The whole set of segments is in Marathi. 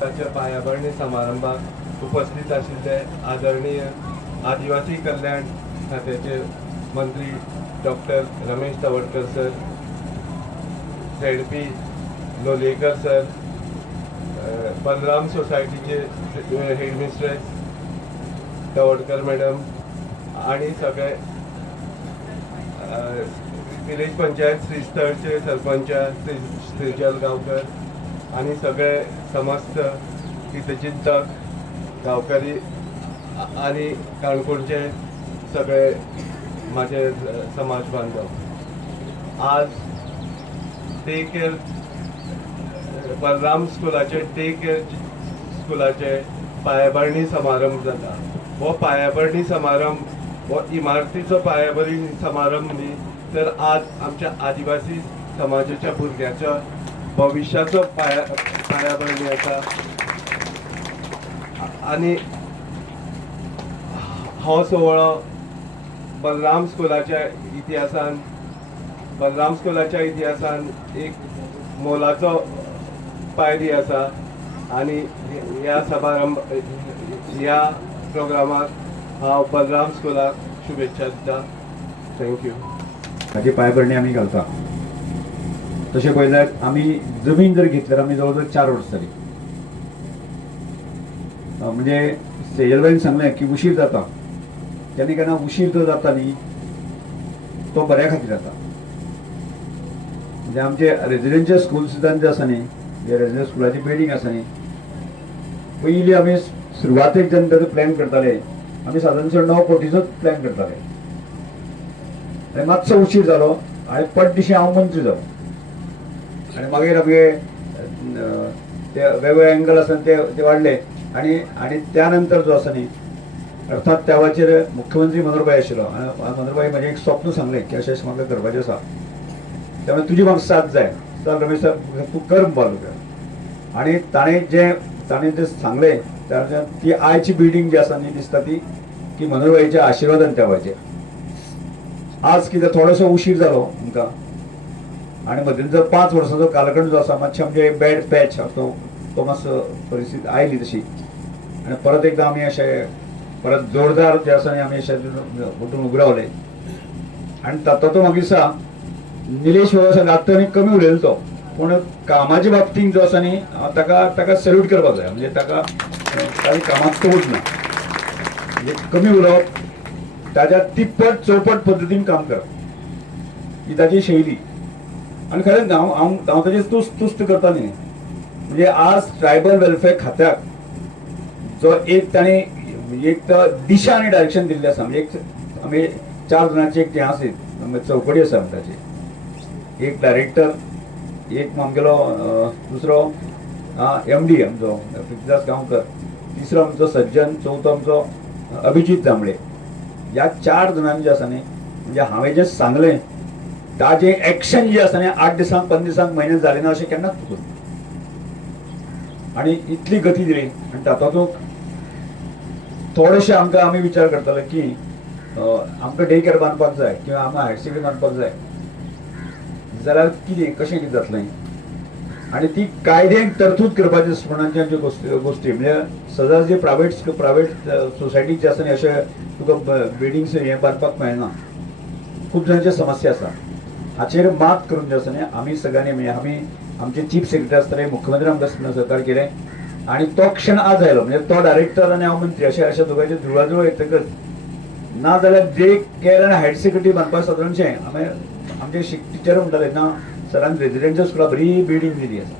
ताच्या पायाभरणी समारंभाक उपस्थित आशिल्ले आदरणीय आदिवासी कल्याण खात्याचे मंत्री doctor Ramesh Tawadkar sir, ZP Lolayekar sir, Balram सोसायटीचे हेडमिस्ट्रेस तवडकर मॅडम आणि सगळे विलेज पंचायत श्रीस्थळचे सरपंच श्रीजल गांवकर आणि सगळे समस्त हितचिंतक गांवकरी आणि काणकोणचे सगळे माझे समाज बांधव, आज डे केअर बलराम स्कुलाचे डे केअर स्कुलाचे पायाभरणी समारंभ जाता. हो पायाभरणी समारंभ हो इमारतीचो पायाभरणी समारंभ न्ही, तर आज आमच्या आदिवासी समाजाच्या भुरग्याच्या भविष्याचो पायाभरणी आसा. आणि हो सोहळो बलराम स्कुलाच्या इतिहासान एक मोलाचो पायरी आसा. आणि ह्या ह्या प्रोग्रामाक हांव बलराम स्कुलाक शुभेच्छा दिता. थँक्यू. ताची पायाभरणी आमी घालता. तशें पळयल्यार आमी जमीन जर घेतल्यार आमी जवळ जवळ 4 वर्सां जाली. म्हणजे सेजलबाईन सांगलें की उशीर जाता, केन्ना केन्ना उशीर जो जाता न्ही तो बऱ्या खातीर जाता. म्हणजे आमचे रेजिडेंशियल स्कूल सुद्दां जे आसा न्ही, जे रेजिडेंशियल स्कुलाची बिल्डींग आसा न्ही, पयलीं आमी सुरवातेक जेन्ना ताचो प्लॅन करताले आमी सादारणसर 9 कोटीचोच प्लॅन करताले. आनी मातसो उशीर जालो आनी पटदिशी हांव मंत्री जालो. आनी मागीर आमगे ते वेगवेगळे एंगल आसा ते वाडले. आणि त्यानंतर जो आसा न्ही, अर्थात त्या वेळाचेर मुख्यमंत्री मनोहरभाई आशिल्लो. मनोहरभाई म्हाजें एक स्वप्न सांगलें की अशें अशें म्हाका करपाचें आसा, त्यामुळे तुजी म्हाका साथ जाय. चल रमेश सर तूं कर म्हणपाक. आणि ताणें जें सांगलें ती आयची बिल्डींग जी आसा न्ही दिसता ती की मनोहरभाईच्या आशिर्वादान त्या वेळाचेर. आज कितें थोडोसो उशीर जालो आमकां, आनी मदींचो 5 वर्सांचो कालखंड जो आसा मातशें आमचे बॅड पॅच तो मातसो परिस्थिती आयली तशी. आनी परत एकदां आमी अशें परत जोरदार जे आसा न्ही आमी अशें उठून उबे रावले. आनी ताचो मागीर दिसा निलेश हो आसा आत्तानी कमी उलयलो तो, पूण कामाच्या बाबतींत जो आसा न्ही ताका सॅल्यूट करपाक जाय. म्हणजे ताका ताची कामाक तोड ना. म्हणजे कमी उलोवप, ताच्या तिप्पट चौपट पद्दतीन काम करप ही ताची शैली. आनी खरें हांव ताचेर तुस्त करता न्ही. म्हणजे आज ट्रायबल वेलफेअर खात्याक जो एक ताणें एक दिशा आनी डायरेक्शन दिल्लें आसा. म्हणजे एक आमी 4 जाणांची एक हें आसा, चौकडी आसा ताची. एक डायरेक्टर, एक आमगेलो दुसरो MD आमचो पृथ्वीदास गांवकर, तिसरो आमचो सज्जन, चवथो आमचो अभिजीत जांबळे. ह्या 4 जाणांनी जे आसा न्ही, म्हणजे हांवें जें सांगलें ताजें एक्शन जें आसा न्ही 8 दिसांक 15 दिसांक म्हयन्यान जालें ना अशें केन्नाच चुकून. आनी इतली गती दिली. आनी तातूंत थोडेशे आमकां आमी विचार करताले की आमकां डे केअर बांदपाक जाय किंवा आमकां हायर सेकंडरी बांदपाक जाय जाल्यार कशें जातलें. आनी ती कायद्याक तरतूद करपाची म्हणून आमच्यो गोश्टी म्हणजे सदांच जे प्रायवेट सोसायटीक जे आसा न्ही अशें तुका बिल्डिंग्स हें बांदपाक मेळना. खूब जाणांच्यो समस्या आसा. हाचेर मात करून जे आसा न्ही आमी सगळ्यांनी म्हणजे आमी आमचे चीफ सेक्रेटरी आसतले, मुख्यमंत्री आमकां सहकार्य केलें. आनी तो क्षण आज आयलो. म्हणजे तो डायरेक्टर आनी हांव मंत्री अशें दोगांयचे जुळवाजुळव येतकच ना जाल्यार डे केअर आनी हायर सेकंडरी बांदपाक सादारणशें आमचे टिचर म्हणटाले ना सरान रेजिडेंशियल स्कुला बरी बिल्डींग दिली आसा,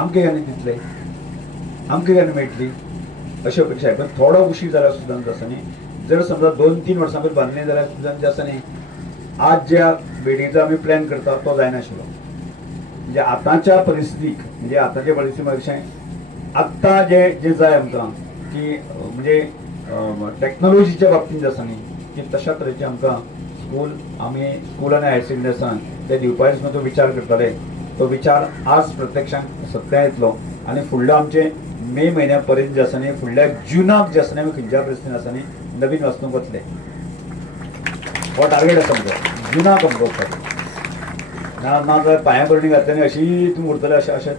आमकां केन्ना दितले, आमकां केन्ना मेळटली अशे अपेक्षा. पण थोडो उशीर जाल्यार सुद्दां जो आसा न्ही, जर समजा 2-3 वर्सां भितर बांदलें जाल्यार सुद्दां जे आसा न्ही आज ज्या बिल्डिंगेचो आमी प्लॅन करता तो जायनाशिल्लो. म्हणजे आतांच्या परिस्थितीक म्हणजे आतांच्या परिस्थितीक आत्ता जे जाय आमकां की म्हणजे टॅक्नॉलॉजीच्या बाबतींत जे आसा न्ही की तशा तरेचे आमकां आमी स्कूल आनी हायर सेकंडरी आसा ते दिवपाचे सुद्दां तो विचार करताले. तो विचार आज प्रत्यक्षांत सत्या येतलो. आनी फुडल्या आमचे मे म्हयन्या पर्यंत जे आसा न्ही फुडल्या जुनाक जे आसा न्ही आमी खंयच्या परिस्थितीन आसा न्ही नवीन वाचणूक वतले. हो टार्गेट आसा आमचो जुनाक आमचो वचपाचो. ना ना जाल्यार पांया भरणी घातल्यानी अशी तूं उरतले अशें अशें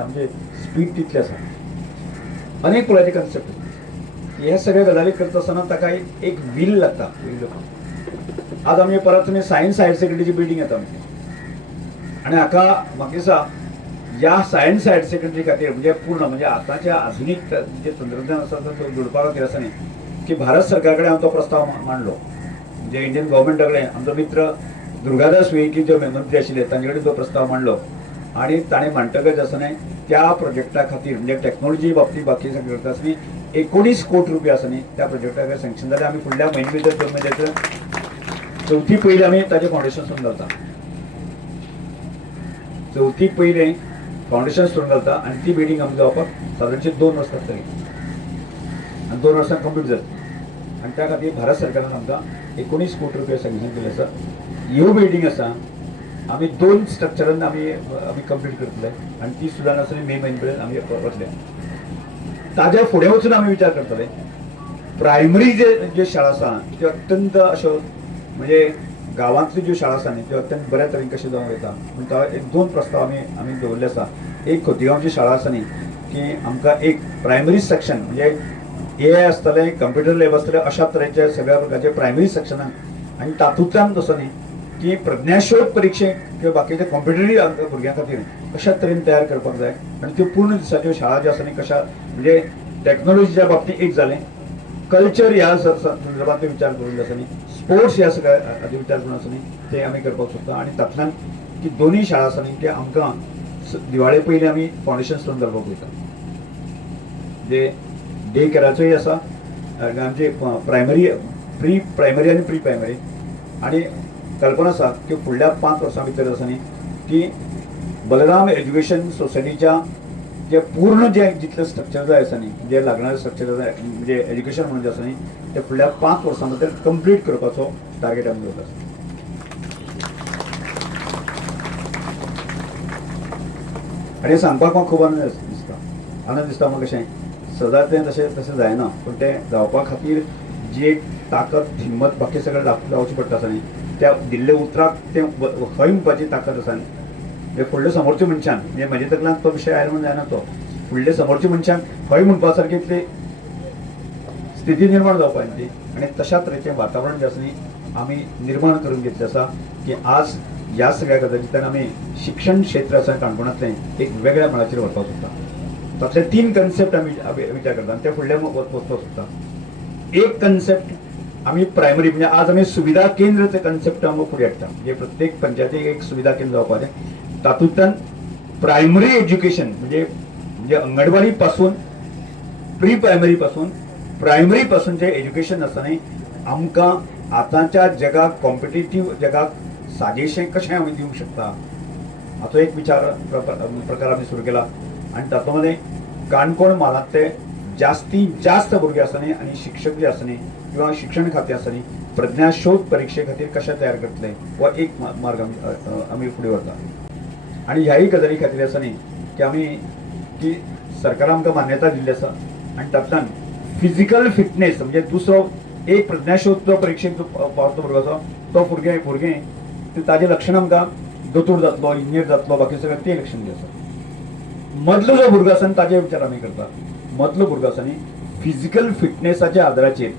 आमचे स्पीड तितली आसा. अनेक फुलांचे कन्सेप्ट हे सगळे गजाली करता आसतना ताका एक व्हील लागता. आज आमी परत तुमी सायन्स हायर सेकंडरीची बिल्डींग येता आनी हाका म्हाका दिसता ह्या सायन्स हायर सेकंडरी खातीर म्हणजे पूर्ण म्हणजे आतांच्या आधुनीक जे तंत्रज्ञान आसा तो जोडपा खातीर आसा न्ही की भारत सरकार कडेन हांवें तो प्रस्ताव मांडलो. म्हणजे इंडियन गव्हर्मेंटा कडेन आमचो मित्र दुर्गादास वेळीकी जे मंत्री आशिल्ले तांचे कडेन तो प्रस्ताव मांडलो आणि ताणें मांडटकच आसतना त्या प्रोजेक्टा खातीर म्हणजे टॅक्नॉलॉजी बाबतींत बाकी सगळें करता आसतना 19 कोटी रुपया आसा न्ही त्या प्रोजेक्टाक सँक्शन जाल्यार आमी फुडल्या म्हयने भितर 2 म्हयन्याचेर चवथी पयली आमी ताचें फावंडेशन सुरू घालता. चवथी पयलें फावंडेशन सुरू घालता आनी ती बिल्डींग आमकां जावपाक सादारणशी 2 वर्सां जातली आनी 2 वर्सां कंप्लीट जातली. आनी त्या खातीर भारत सरकारान आमकां 19 कोटी रुपया सँक्शन केले आसा. ह्यो बिल्डींग आसा आमी 2 स्ट्रक्चरान आमी कंप्लीट करतले आनी ती सुद्दां आसली मे म्हयने पर्यंत आमी वतले. ताज्या फुडें वचून आमी विचार करतले प्रायमरी जे शाळा आसा त्यो अत्यंत अश्यो म्हणजे गांवांतल्यो ज्यो शाळा आसा न्ही त्यो अत्यंत बऱ्या तरेन कशें जावंक येता पूण तो एक 2 प्रस्ताव आमी दवरले आसा. एक खोतीगांवची शाळा आसा न्ही की आमकां एक प्रायमरी सेक्शन म्हणजे AI आसतलें कंप्युटर लॅब आसतलें अशा तरेचे सगळ्या प्रकारचे प्रायमरी सेक्शनाक आनी तातूंतल्यान तसो न्ही की प्रज्ञाशोध परीक्षेक किंवा बाकीच्या कॉम्प्युटरी भुरग्यां खातीर कशा तरेन तयार करपाक जाय आनी त्यो पूर्ण दिसाच्यो शाळा ज्यो आसा न्ही कशा म्हणजे टॅक्नॉलॉजीच्या बाबतींत एक जालें कल्चर ह्या संदर्भांत विचार करून आसा न्ही स्पोर्ट्स ह्या सगळ्या हाचे विचार करून आसा न्ही ते आमी करपाक सोदता. आनी तातूंतल्यान की दोनूय शाळा आसा न्ही ते आमकां दिवाळे पयलीं आमी फावंडेशन सुरू घालपाक वयता. जे डे केराचोय आसा आमचे प्रायमरी प्री प्रायमरी आनी प्री प्रायमरी आनी कल्पना आसा की फुडल्या 5 वर्सां भितर आसा न्ही की बलराम एज्युकेशन सोसायटीच्या जे पूर्ण जे जितले स्ट्रक्चर जाय आसा न्ही जे लागणारे स्ट्रक्चर जाय म्हणजे एज्युकेशन म्हणून जे आसा न्ही ते फुडल्या 5 वर्सां भितर कंप्लीट करपाचो टार्गेट आमी दवरला आसा. आनी सांगपाक म्हाका खूब आनंद दिसता म्हाका कशें सदांच तें तशें जायना पूण तें जावपा खातीर जी एक ताकद हिम्मत बाकी सगळें लावची पडटा आसा न्ही त्या दिल्ले उतराक तें खंय म्हणपाची ताकद आसा न्ही म्हणजे फुडल्या समोरच्या मनशान म्हणजे म्हज्या तकल्यान तो विशय आयलो म्हण जायना तो फुडल्या समोरच्या मनशान खंय म्हणपा सारकी इतली स्थिती निर्माण जावपाक न्ही आनी तशा तरेचें वातावरण जें आसा न्ही आमी निर्माण करून घेतलें आसा की आज ह्या सगळ्या गजालींतल्यान आमी शिक्षण क्षेत्र आसा काणकोणांतलें एक वेगळ्या मळाचेर व्हरपाक सोदता. तातले 3 कन्सेप्ट आमी विचार करता आनी ते फुडल्या वचपाक सोदता. एक कन्सेप्ट आमी प्रायमरी म्हणजे आज आमी सुविधा केंद्र कन्सेप्ट आमी फुडें हाडटा म्हणजे प्रत्येक पंचायतीक एक सुविधा केंद्र जावपाचें तातूंतल्यान प्रायमरी एज्युकेशन म्हणजे अंगणवाडी पासून प्री प्रायमरी पासून प्रायमरी पासून जे एज्युकेशन आसा न्ही आमकां आतांच्या जगाक कॉम्पिटिटीव जगाक साजेशें कशें आमी दिवंक शकता हाचो एक विचार प्रकार आमी सुरू केला. आनी तातूंत मध्ये काणकोण म्हालांतले जास्तीत जास्त भुरगे आसा न्ही आनी शिक्षक जे आसा न्ही किंवा शिक्षण खातें आसा न्ही प्रज्ञाशोध परीक्षे खातीर कशें तयार करतले हो एक मार्ग आमी फुडें व्हरता. आनी ह्याय गजाली खातीर आसा न्ही की आमी की सरकारान आमकां मान्यता दिल्ली आसा आनी तातूंतल्यान फिजिकल फिटनेस म्हणजे दुसरो एक प्रज्ञाशोध परीक्षेक जो पावतो भुरगो आसा तो भुरगें ताजें लक्षण आमकां दोतोर जातलो इंजिनियर जातलो बाकी सगळें तें लक्षण जें आसा. मदलो जो भुरगो आसा ताजे विचार आमी करता. मदलो भुरगो आसा न्ही फिजिकल फिटनेसाच्या आदाराचेर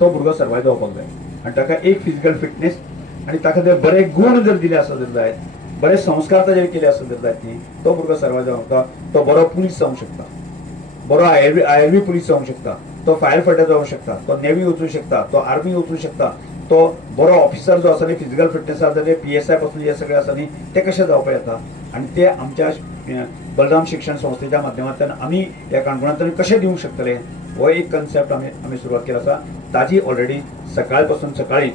तो भुरगो सर्वायव जावपाक जाय आनी ताका एक फिजिकल फिटनेस आनी ताका जर बरे गुण जर दिले आसत जर जायत बरे संस्कार ताजेर केले आसत जर जायत न्ही तो भुरगो सर्वायव जावंक तो बरो पुलीस जावंक शकता बरो आयआरबी पुलीस जावंक शकता तो फायर फायटर जावंक शकता तो नेव्ही वचूंक शकता तो आर्मी वचूंक शकता तो बरो ऑफिसर जो आसा न्ही फिजिकल फिटनेस आसा ते PSI पासून जे सगळे आसा न्ही ते कशें जावपाक येता आनी ते आमच्या बलराम शिक्षण संस्थेच्या माध्यमांतल्यान आमी ह्या काणकोणांतल्यान कशें दिवंक शकतले हो एक कन्सेप्ट आमी सुरवात केला आसा. ताजी ऑलरेडी सकाळ पासून सकाळी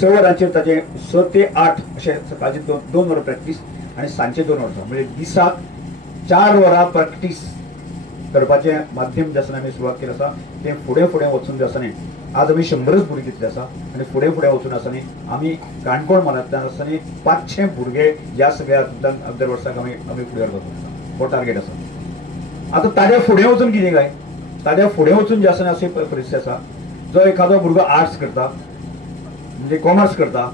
6 वरांचेर ताजे 6 ते 8 अशें सकाळची 2 वरां प्रॅक्टीस आनी सांजचे 2 वरां म्हणजे दिसाक 4 वरां प्रॅक्टीस करपाचें माध्यम जें आसा आमी सुरवात केलें आसा तें फुडें वचून जें आसा न्ही आज आमी 100 भुरगे घेतले आसा आनी फुडें वचून आसा न्ही आमी काणकोण म्हालांतल्यान आसा न्ही 500 भुरगे ह्या सगळ्या दर वर्साक आमी फुडें व्हरपाक सोदता हो टार्गेट आसा. आतां ताज्या फुडें वचून कितें काय ताज्या फुडें वचून जें आसा न्ही अशी परिस्थिती आसा जो एखादो भुरगो आर्ट्स करता म्हणजे कॉमर्स करता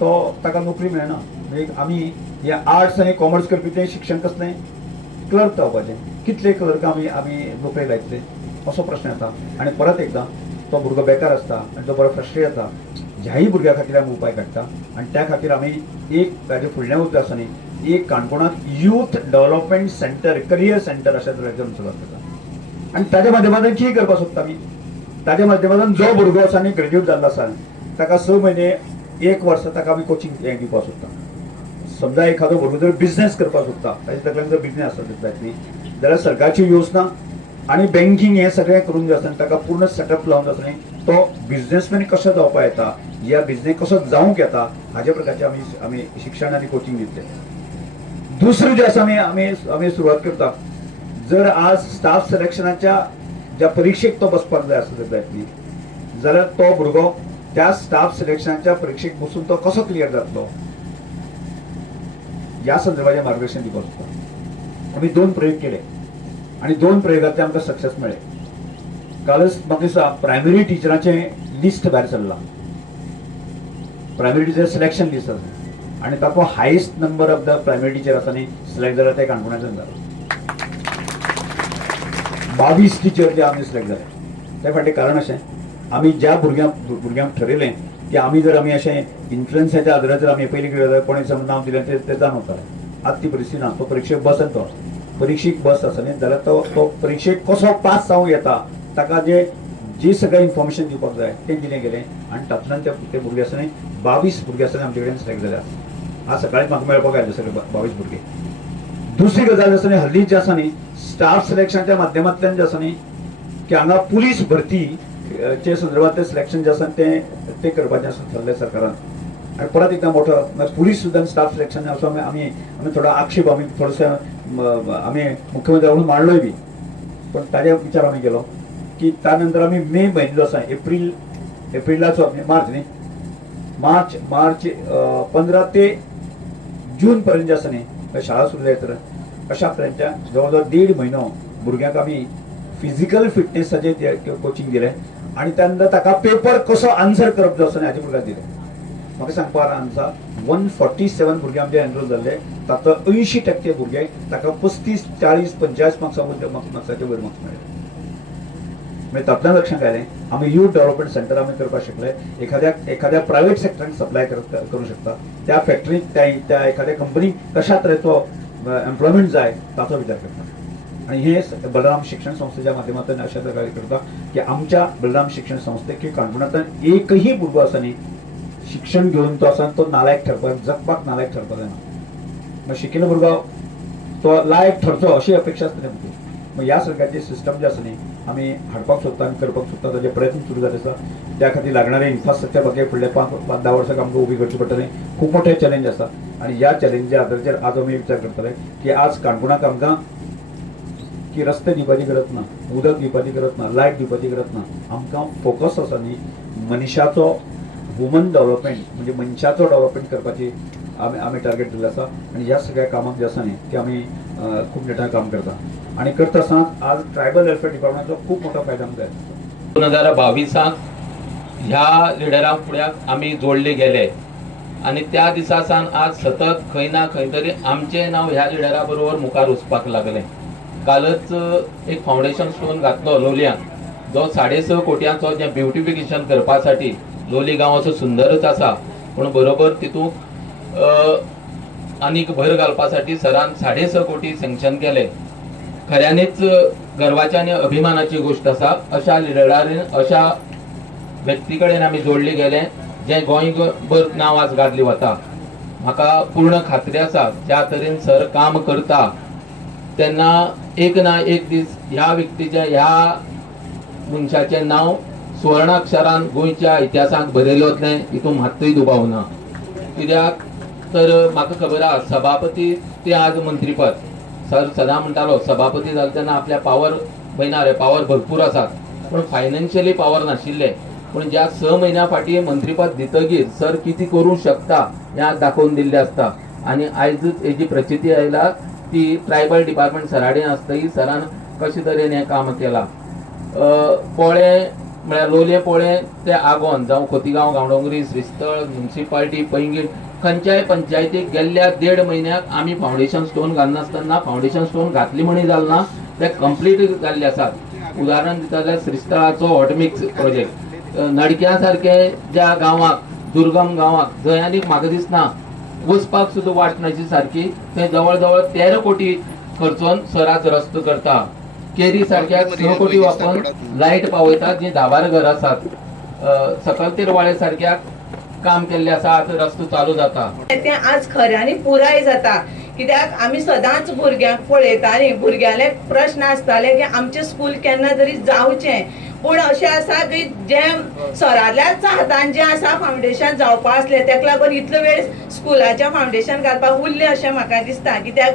तो ताका नोकरी मेळना म्हणजे आमी हे आर्ट्स आनी कॉमर्स करपी तें शिक्षण कसलें क्लर्क जावपाचें कितले क्लर्क आमी नोकरेक लायतले असो प्रश्न येता आनी परत एकदां तो भुरगो बेकार आसता आनी तो बरो फ्रस्ट्रेट जाता ह्याही भुरग्या खातीर आमी उपाय काडटा आनी त्या खातीर आमी एक ताजें फुडलें उतर आसा न्ही एक काणकोणांत youth development centre career centre अशा तरेचें सुरवात करता आनी ताज्या माध्यमांतल्यान कितें करपाक सोदता आमी ताज्या माध्यमांतल्यान जो भुरगो आसा न्ही ग्रॅज्युएट जाल्लो आसा ताका 6 म्हयने 1 वर्स ताका आमी कोचिंग हें दिवपाक सोदता समजा एखादो भुरगो जर बिझनेस करपाक सोदता ताच्या तकल्यान जर बिझनेस आसता न्ही जाल्यार सरकारची योजना आनी बँकिंग हें सगळें करून जाय आसता ताका पूर्ण सेटअप लावन आसा न्ही तो बिझनेसमॅन कसो जावपाक येता या बिझनेस कसो जावंक येता हाज्या प्रकारचे आमी शिक्षण आनी कोचिंग दितले दुसरें जें आसा आमी सुरवात करता जर आज स्टाफ सिलेक्शनाच्या ज्या परीक्षेक तो बसपाक जाय आसता न्ही जाल्यार तो भुरगो त्या स्टाफ सिलेक्शनाच्या परीक्षेक बसून तो कसो क्लियर जातलो ह्या संदर्भाचें मार्गदर्शन दिवपाक सोदता आमी 2 प्रयोग केले आनी 2 प्रयोगांतले आमकां सक्सेस मेळ्ळे कालच म्हाका दिसता प्रायमरी टिचरांचें लिस्ट भायर सरलां प्रायमरी टिचर सिलेक्शन लिस्ट आसा आनी तातूंत highest number of the primary teacher आसा न्ही सिलेक्ट जाल्यार ते काणकोणाच्यान जालो 22 टिचर जे आमी सिलेक्ट जाले त्या फाटीं कारण अशें आमी ज्या भुरग्यांक ठरयलें की आमी अशें इन्फ्लुएन्साच्या आदाराचेर आमी पयलीं कितें कोणें समज नांव दिलें तें जाणवतालें आतां ती परिस्थिती ना तो परीक्षेक बसता तो परीक्षेक बस आसा न्ही जाल्यार तो परीक्षेक कसो पास जावंक येता ताका जी सगळें इन्फॉर्मेशन दिवपाक जाय तें दिलें गेलें आनी तातूंतल्यान ते भुरगे आसा न्ही 22 भुरगे आसा आमचे कडेन सिलेक्ट जाले आज सकाळीं म्हाका मेळपाक आयले सगळे 22 भुरगे दुसरी गजाल आसा न्ही हल्ली जे आसा न्ही स्टाफ सिलेक्शनाच्या माध्यमांतल्यान जे आसा न्ही की हांगा पुलीस भरती चे संदर्भात ते सिलेक्शन जे आसा ते करपाचें आसा थरलें सरकारान आनी परत एकदां मोठो पुलीस सुद्दां स्टाफ सिलेक्शन असो आमी थोडो आक्षेप आमी थोडोसो आमी मुख्यमंत्री म्हणून मांडलोय बी पण ताज्या विचार आमी केलो की त्यानंतर आमी मे म्हयनो जो आसा एप्रिलाचो मार्च न्ही मार्च 15 ते जून पर्यंत जे आसा न्ही शाळा सुरू जाय तर अशा तरेच्या जवळ जवळ 1.5 म्हयनो भुरग्यांक आमी फिजिकल फिटनेसाचें कोचिंग दिलें आनी त्यानंतर ताका पेपर कसो आन्सर करप जो आसा न्ही हाचे भुरग्यांक दिलें म्हाका सांगपाक आमचा 147 भुरगे आमचे एनरोल जाल्ले तातूंत 80% भुरगे ताका 35, 40, 45 मार्क्साचे वयर मार्क्स मेळ्ळे मागीर तातूंतल्यान लक्षांत आयलें आमी यूथ डेव्हलपमेंट सेंटर आमी करपाक शकले एखाद्या प्रायव्हेट सेक्टराक सप्लाय करूं शकता त्या फॅक्टरीक त्या एखाद्या कंपनीक कशा तरेचो एम्प्लॉयमेंट जाय ताचो विचार करता आणि हे बलराम शिक्षण संस्थेच्या माध्यमातून अशा प्रकारे करता की आमच्या बलराम शिक्षण संस्थेक की काणकोणांतल्यान एकही भुरगो आसा न्ही शिक्षण घेवन तो आसा तो नालायक ठरपाक जगपाक नालायक ठरपाक जायना मग शिकिल्लो भुरगो तो लायक ठरचो अशी अपेक्षा आसता तेमची मग ह्या सरकारचे सिस्टम जे आसा न्ही आमी हाडपाक सोदता आनी करपाक सोदता ताजे प्रयत्न सुरू जाले आसा त्या खातीर लागणारे इन्फ्रास्ट्रक्चर बाकी फुडले 5-10 वर्सांक आमकां उबी करची पडटली खूब मोठे चॅलेंज आसा आनी ह्या चॅलेंजा आदाराचेर आज आमी विचार करतले की आज काणकोणाक आमकां की रस्ते दिवपाची गरज ना उदक दिवपाची गरज ना लायट दिवपाची गरज ना आमकां फोकस आसा न्ही मनशाचो ह्युमन डेव्हलपमेंट म्हणजे मनशाचो डेव्हलपमेंट करपाची आमी टार्गेट दिल्लो आसा आनी ह्या सगळ्या कामाक जे आसा न्ही ते आमी खूब नेटान काम करता आनी करता आसतना आज ट्रायबल वेलफेअर डिपार्टमेंटाचो खूब मोठो फायदो आमकां 2022 ह्या लिडरांक फुड्याक आमी जोडले गेले आनी त्या दिसा सावन आज सतत खंय ना खंय तरी आमचें नांव ह्या लिडरा बरोबर मुखार वचपाक लागलें कालच एक फावंडेशन स्टोन घातलो लोलयां जो 6.5 कोटयांचो जे ब्युटिफिकेशन करपासाठी लोली गांव असो सुंदरच आसा पूण बरोबर तितूंत आनीक भर घालपासाठी सरान 6.5 कोटी सँक्शन केले खऱ्यांनीच गर्वाची आनी अभिमानाची गोष्ट आसा अशा लिडरान अशा व्यक्ती कडेन आमी जोडले गेले जे गोंयभर नांव आज गाजली वता म्हाका पूर्ण खात्री आसा ज्या तरेन सर काम करता तेन्ना एक ना एक दीस ह्या व्यक्तीचे ह्या मनशाचें नांव सुवर्णाक्षरान गोंयच्या इतिहासांत बरयलें वतलें हितून मात्तूय दुबाव ना कित्याक तर म्हाका खबर आसा सभापती ते आज मंत्रीपद सर सदां म्हणटालो सभापती जालो तेन्ना आपल्या पावर भयना रे पावर भरपूर आसात पूण फायनान्शियली पावर नाशिल्ले पूण ज्या 6 म्हयन्या फाटीं मंत्रीपद दितगीर सर कितें करूं शकता हें आज दाखोवन दिल्लें आसता आनी आयजूच हेजी प्रचिती आयला ती ट्रायबल डिपार्टमेंट सराडेन आसतगी सरान कशे तरेन हें काम केलां पोळे म्हळ्यार लोलये पोळे ते आगोंद जावं खोतीगांव गांवडोंगरी श्रीस्थळ म्युन्सिपालिटी पैंगीण खंयच्याय पंचायतीक गेल्ल्या 1.5 म्हयन्याक आमी फावंडेशन स्टोन घालनासतना फावंडेशन स्टोन घातली म्हणून जालना, ते कंप्लीट जाल्ले आसात. उदाहरण दिता जाल्यार श्रीस्थळाचो हॉटमिक्स प्रोजेक्ट, नडक्या सारखे ज्या गांवांक, दुर्गम गांवांक जंय आनीक म्हाका दिसना वचपाक सुद्दां वाट नाची सारकी, थंय जवळ जवळ 13 कोटी खर्चून सराच रस्तो करता. केरी सारख्या 6 कोटी वापरून लायट पावयतात जी 10 घर आसात. सकल तिरवाळे सारख्या काम केल्ले आसा, आतां रस्तो चालू जाता. ते आज खऱ्यांनी पुराय जाता. कित्याक आमी सदांच भुरग्यांक पळयतालीं, भुरग्याले प्रश्न आसताले की आमचें स्कूल केन्ना तरी जावचें. पूण अशें आसा की जें सराल्याच हातान जें आसा फावंडेशन जावपा आसलें, तेका लागून इतलो वेळ स्कुलाचें फावंडेशन घालपाक उरलें अशें म्हाका दिसता. कित्याक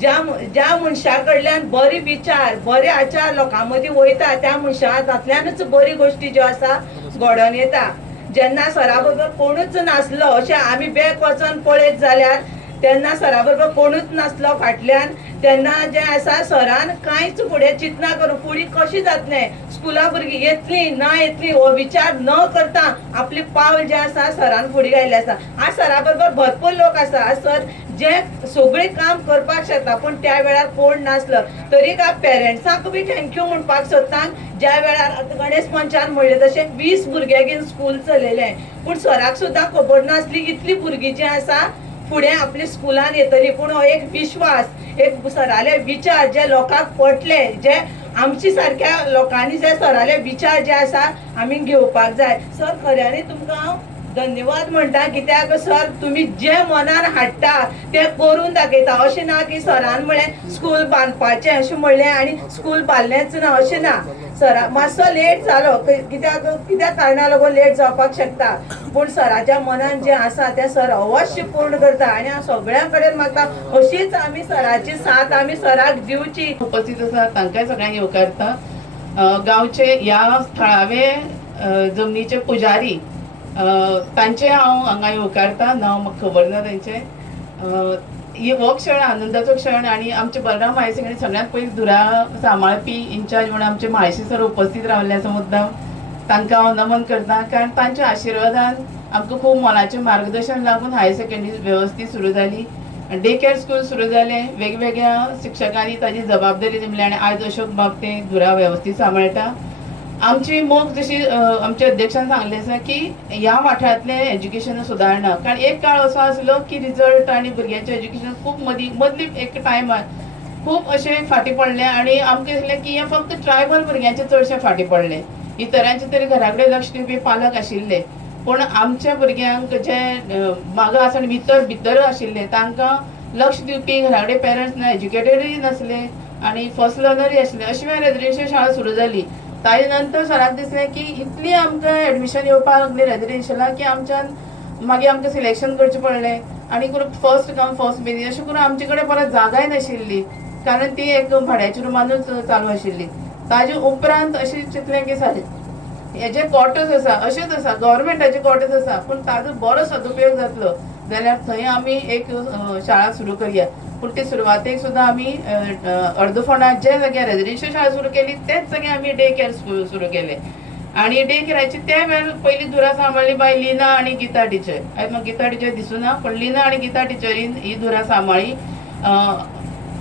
ज्या मनशा कडल्यान बरे विचार, बरे आचार लोकां मदीं वयता, त्या मनशा हातांतल्यानच बरी गोश्टी ज्यो आसा घडोवन येता. जेन्ना सरा बरोबर कोणूच नासलो, अशें आमी बॅक वचोन पळयत जाल्यार तेन्ना सरा बरोबर कोणूच नासलो फाटल्यान, तेन्ना जें आसा सरान कांयच फुडें चिंतना करूं फुडें कशें जातलें, स्कुला भुरगीं येतलीं ना येतलीं हो विचार न करता आपली पावल जें आसा सरान फुडें घायलें आसा. आज सरा बरोबर भरपूर लोक आसा. आज सर जे सगळें काम करपाक शकता, पूण त्या वेळार कोण नासलो. तरी पेरंट्सांक बी थँक्यू म्हणपाक सोदता. ज्या वेळार आतां गणेश पंचान म्हणलें तशें 20 भुरग्यां घेवन स्कूल चलयलें, पूण सराक सुद्दां खबर नासली इतलीं भुरगीं जीं आसा फुडें आपल्या स्कुलान येतली. पूण हो एक विश्वास, एक सराले विचार जे लोकांक पटले, जे आमच्या सारक्या लोकांनी जे सराले विचार जे आसा आमी घेवपाक जाय. सर खऱ्यांनी तुमकां हांव धन्यवाद म्हणटा. कित्याक सर तुमी जे मनान हाडटा ते करून दाखयता. अशें ना की सरान म्हळें स्कूल बांदपाचें अशें म्हणलें आनी स्कूल बांदलेंच ना, अशें ना. सरा मातसो लेट जालो, कित्याक कारणां लागून लेट जावपाक शकता, पूण सराच्या मनान जें आसा तें सर अवश्य पूर्ण करता. आनी हांव सगळ्यां कडेन म्हाका अशीच आमी सराची साथ आमी सराक दिवची. उपस्थित आसा तांकांय सगळ्यांक येवकारता. गांवचे ह्या थळावे जमनीचे पुजारी तांचे हांव हांगा येवकारता. नांव म्हाका खबर ना तेंचें. हो क्षण आनंदाचो क्षण. आनी आमचे बलराम म्हाळेसी हांणी सगळ्यांत पयलीं धुरा सांबाळपी इन्चार्ज म्हणून आमचे म्हाळेसी सर उपस्थित रावल्ले आसा मुद्दाम. तांकां हांव नमन करता, कारण तांच्या आशिर्वादान आमकां खूब मोलाचें मार्गदर्शन लागून हायर सेकंडरी वेवस्थीत सुरू जाली, डे केअर स्कूल सुरू जालें. वेगवेगळ्या शिक्षकांनी ताची जबाबदारी दिली आनी आयज अशोक बाब ते धुरा वेवस्थीत सांबाळटा. आमची मोख जशी आमच्या अध्यक्षान सांगलें आसा की ह्या वाठारांतलें एज्युकेशन सुदारना. कारण एक काळ असो आसलो की रिजल्ट आनी भुरग्यांचें एज्युकेशन खूब मदली एक टायमार खूब अशें फाटीं पडलें आनी आमकां दिसलें की हें फक्त ट्रायबल भुरग्यांचें चडशें फाटीं पडलें. इतरांचे तरी घरा कडेन लक्ष दिवपी पालक आशिल्ले, पूण आमच्या भुरग्यांक जे मागास आसा आनी भितर आशिल्ले तांकां लक्ष दिवपी घरा कडेन पेरंट्स ना, एज्युकेटेडूय नासले आनी फर्स्ट लर्नरूय आशिल्ले. अशें वेळार रेजिडेन्शियल शाळा सुरू जाली. ताजे नंतर सराक दिसलें की इतली आमकां एडमिशन येवपाक लागली रेजिडेन्शियलाक की आमच्यान मागीर आमकां सिलेक्शन करचें पडलें. आनी करून फर्स्ट कम फर्स्ट बेजीस अशें करून आमचे कडेन परत जागाय नाशिल्ली, कारण ती एक भाड्याच्या रुमानूच चालू आशिल्ली. ताजे उपरांत अशें चिंतलें की हे जे क्वॉर्टर्स आसा अशेंच आसा, गव्हर्मेंटाचे क्वॉर्टर्स आसा, पूण ताजो बरो सदुपयोग जातलो जाल्यार थंय आमी एक शाळा सुरू करया. पूण ती सुरवातेक सुद्दां आमी अर्दफोंडात जे जाग्यार रेजिडेन्शियल शाळा सुरू केली तेच जाग्यार आमी डे केअर स्कूल सुरू केले. आनी डे केअराची त्या वेळार पयलीं धुरा सांबाळली बाय लिना आनी गीता टिचर. आयज म्हाका गीता टिचर दिसूना, पण लिना आनी गीता टिचरीन ही धुरा सांबाळी.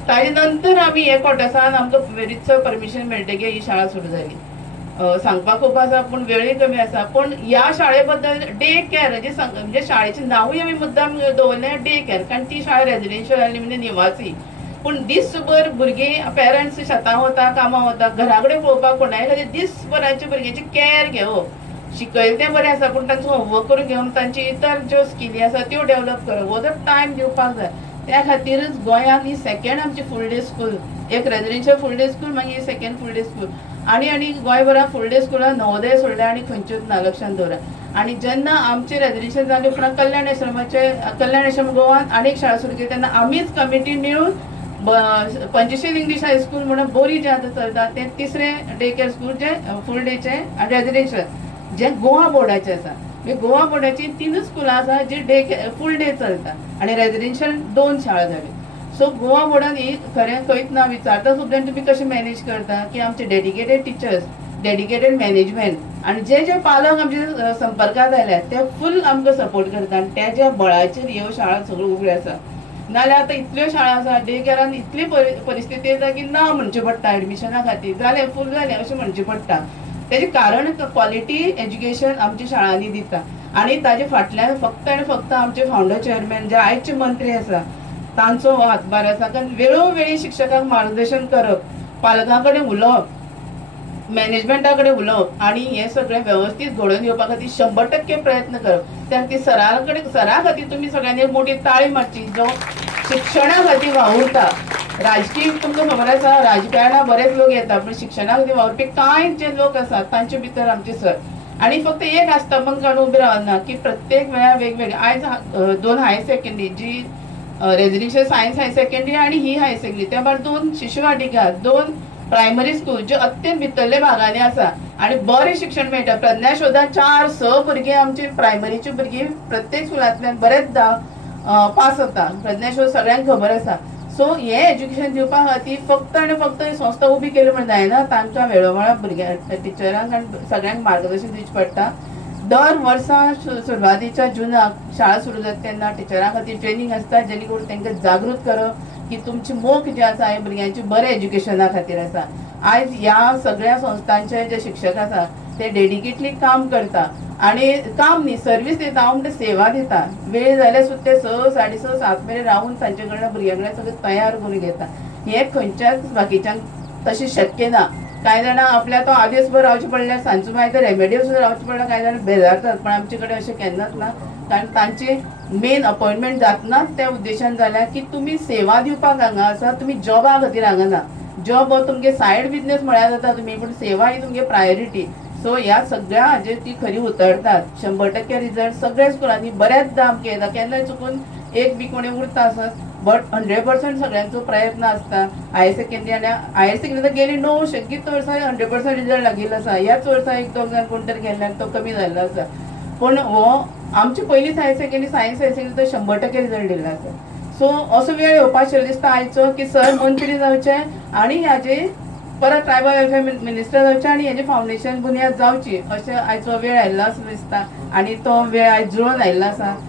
ताजे नंतर आमी हे क्वॉर्टर्सान आमकां रितसर परमिशन मेळटकीर ही शाळा सुरू जाली. सांगपाक खूब आसा पूण वेळय कमी आसा. पूण ह्या शाळे बद्दल डे केअर म्हणजे शाळेचें नांवूय आमी मुद्दाम दवरलें डे केअर, कारण ती शाळा रेजिडेन्शियल आनी म्हणजे निवासी. पूण दिसभर भुरगीं पेरंट्स शेतां वता, कामां वता, घरा कडेन पळोवपाक कोणाय खातीर दिसभराच्या भुरग्यांची कॅर घेवप. शिकयलें तें बरें आसा, पूण तांचो होमवर्क करून घेवन तांची इतर ज्यो स्किली आसा त्यो डेवलप करप हो जर टायम दिवपाक जाय. त्या खातीरच गोंयांत ही सेकंड आमची फूल डे स्कूल, एक रेजिडेन्शियल फूल डे स्कूल मागीर सेकंड फूल डे स्कूल. आनी गोंयभरात फूल डे स्कुलां नवोदय सोडल्या आनी खंयच्योच ना, लक्षांत दवरा. आनी जेन्ना आमचे रेजिडेन्शियल जाले उपरांत कल्याण आश्रम गोवान आनीक शाळा सुरू केली तेन्ना आमीच कमिटी मेळून पंचशील इंग्लीश हायस्कूल म्हणून बोरी जें आतां चलता तें तिसरें डे केअर स्कूल जे फूल डेचें आनी रेजिडेन्शियल जे गोवा बोर्डाचें आसा. गोवा बोर्डाची 3 स्कुलां आसा जी फूल डे चलता आनी रेजिडेन्शियल 2 शाळा जाल्यो. सो गोवा बोर्डान ही खरें खंयच ना. विचारता सुद्दां तुमी कशें मॅनेज करता की आमचे डेडिकेटेड टिचर्स, डेडिकेटेड मॅनेजमेंट आणि जे जे पालक आमचे संपर्कात आयल्यात ते फुल आमकां सपोर्ट करता आनी त्याच्या बळाचेर ह्यो शाळा सगळ्यो उब्यो आसा. नाल्यार आतां इतल्यो शाळा आसा डे केरान इतली परिस्थिती येता की ना म्हणचें पडटा एडमिशना खातीर जालें फूल जालें अशें म्हणचें पडटा. तेजें कारण क्वॉलिटी एज्युकेशन आमच्या शाळांनी दिता आनी ताजे फाटल्यान फक्त आनी फक्त आमचे फावंडर चेअरमॅन जे आयचे मंत्री आसा तांचो हो हातभार आसा. कारण वेळोवेळी शिक्षकांक मार्गदर्शन करप, पालकां कडेन उलोवप, मॅनेजमेंटा कडेन उलोवप आनी हें सगळें वेवस्थीत घडोवन येवपा खातीर 100% प्रयत्न करप. त्या खातीर सरा खातीर तुमी सगळ्यांनी एक मोठी ताळी मारची जो शिक्षणा खातीर वावुरता. राजकीय तुमकां खबर आसा राजकारणाक बरेच लोक येता पूण शिक्षणा खातीर वावुरपी कांय जे लोक आसात तांचे भितर आमचे सर. आनी फक्त एक आस्थापन काडून उबे रावना की प्रत्येक वेळार वेगवेगळे आयज 2 हायर सेकंडरी जी रेजिडेन्शियल सायन्स हायर सेकंडरी आनी ही हायर सेकंडरी त्या भायर 2 शिशुवाटिका 2 प्रायमरी स्कूल जे अत्यंत भितरले भागांनी आसा आनी बरें शिक्षण मेळटा. प्रज्ञाशोधा 4-6 भुरगीं आमची प्रायमरीची भुरगीं प्रत्येक स्कुलांतल्यान बरेचदा पास जाता. प्रज्ञाशोध सगळ्यांक खबर आसा. सो हे एज्युकेशन दिवपा खातीर फक्त आनी फक्त ही संस्था उबी केली म्हण जायना. तांकां वेळोवेळा भुरग्यांक टिचरांक आनी सगळ्यांक मार्गदर्शन दिवचें पडटा. दर वर्सा सुरवातीच्या जुनाक शाळा सुरू जाता तेन्ना टिचरां खातीर ट्रेनिंग आसता जेणे करून तांकां जागृत करप की तुमची मोख जी आसा हे भुरग्यांची बरें एज्युकेशना खातीर आसा. आयज ह्या सगळ्या संस्थांचे जे शिक्षक आसा ते डेडिकेटली काम करता आनी काम न्ही सर्वीस दिता. हांव म्हणटा सेवा दिता. वेळ जाल्यार सुद्दां ते 6, 6:30, 7 मेरेन रावून तांचे कडल्यान भुरग्यां कडल्यान सगळें तयार करून घेता. हे खंयच्याच बाकीच्यांक तशें शक्य ना. कांय जाणां आपल्या तो आदेसभर रावचें पडल्यार सांजचो मागीर रेमेडियल सुद्दां रावचें पडल्यार कांय जाणां बेजारतात. पण आमचे कडेन अशें केन्नाच ना. कारण तांचे मेन अपॉयंटमेंट जातनाच त्या उद्देशान जाल्या की तुमी सेवा दिवपाक हांगा आसा. तुमी जॉबा खातीर हांगा ना. जॉब हो तुमगे सायड बिझनेस म्हळ्यार जाता तुमी पूण सेवा ही तुमगे प्रायोरिटी. सो ह्या सगळ्या हाजेर ती खरी उतरतात. 100% रिजल्ट सगळ्या स्कुलांनी बऱ्याचदा आमकां येता. केन्नाय चुकून एक बी कोणी उरता आसत बट 100% सगळ्यांचो प्रयत्न आसता. हायर सेकंडरी आनी हायर सेकंडरी गेली 9 कित वर्सां 100% रिजल्ट लागिल्लो आसा. ह्याच वर्सा 1-2 जाण कोण तरी गेल्ल्यान तो कमी जाल्लो आसा. पूण हो आमची पयलींच higher secondary science higher secondary तो 100% रिजल्ट दिल्लो आसा. सो असो वेळ येवपाचो दिसता आयचो की सर मंत्री जावचे आनी ह्याचे परत ट्रायबल वेलफेअर मिनिस्टर जावचे आनी हेजे फावंडेशन बुनियाद जावची अशें आयचो वेळ आयिल्लो असो दिसता. आनी तो वेळ आयज जुळून आयिल्लो आसा.